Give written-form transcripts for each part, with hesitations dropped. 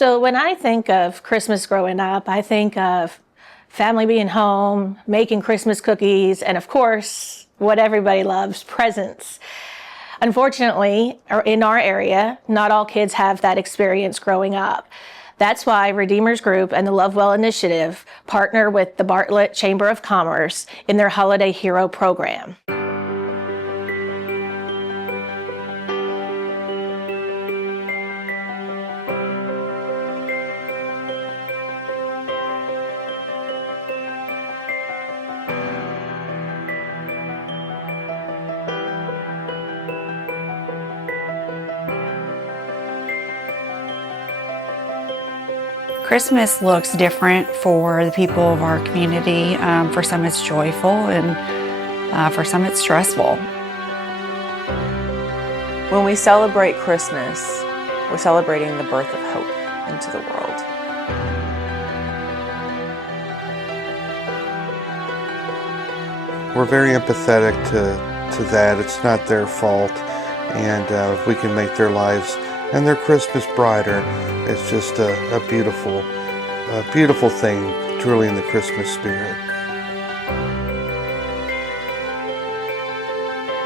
So when I think of Christmas growing up, I think of family being home, making Christmas cookies, and of course, what everybody loves, presents. Unfortunately, in our area, not all kids have that experience growing up. That's why Redeemers Group and the Lovewell Initiative partner with the Bartlett Chamber of Commerce in their Holiday Hero program. Christmas looks different for the people of our community. For some it's joyful and for some it's stressful. When we celebrate Christmas, we're celebrating the birth of hope into the world. We're very empathetic to that. It's not their fault, and if we can make their lives and their Christmas brighter, it's just a beautiful thing, truly, in the Christmas spirit.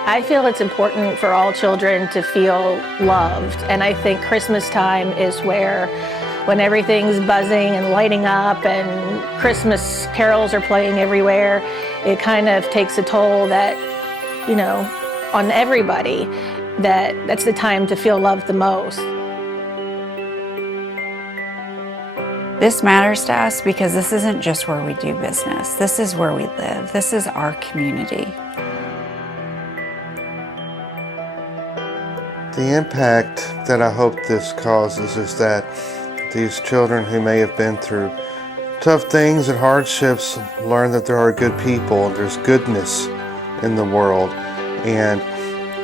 I feel it's important for all children to feel loved, and I think Christmas time is when everything's buzzing and lighting up and Christmas carols are playing everywhere, it kind of takes a toll that, on everybody, that's the time to feel loved the most. This matters to us because this isn't just where we do business. This is where we live. This is our community. The impact that I hope this causes is that these children who may have been through tough things and hardships learn that there are good people and there's goodness in the world, and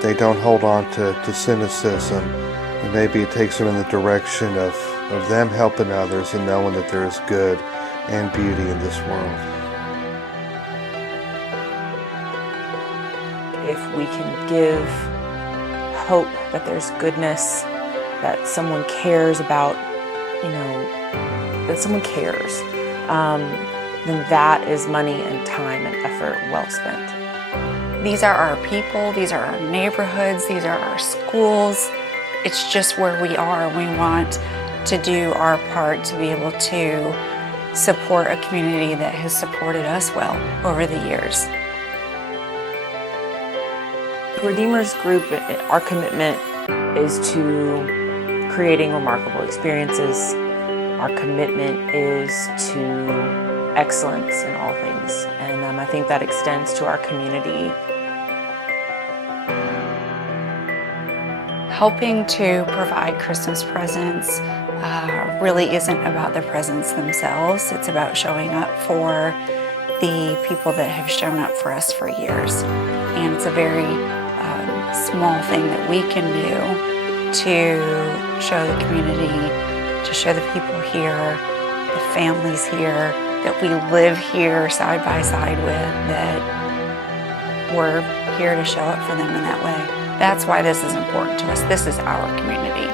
they don't hold on to cynicism, and maybe it takes them in the direction of them helping others and knowing that there is good and beauty in this world. If we can give hope that there's goodness, that someone cares about, that someone cares, then that is money and time and effort well spent. These are our people, these are our neighborhoods, these are our schools. It's just where we are. We want to do our part to be able to support a community that has supported us well over the years. Redeemers Group, our commitment is to creating remarkable experiences. Our commitment is to excellence in all things, and I think that extends to our community. Helping to provide Christmas presents really isn't about the presents themselves. It's about showing up for the people that have shown up for us for years. And it's a very small thing that we can do to show the community, to show the people here, the families here, that we live here side by side with, that we're here to show up for them in that way. That's why this is important to us. This is our community.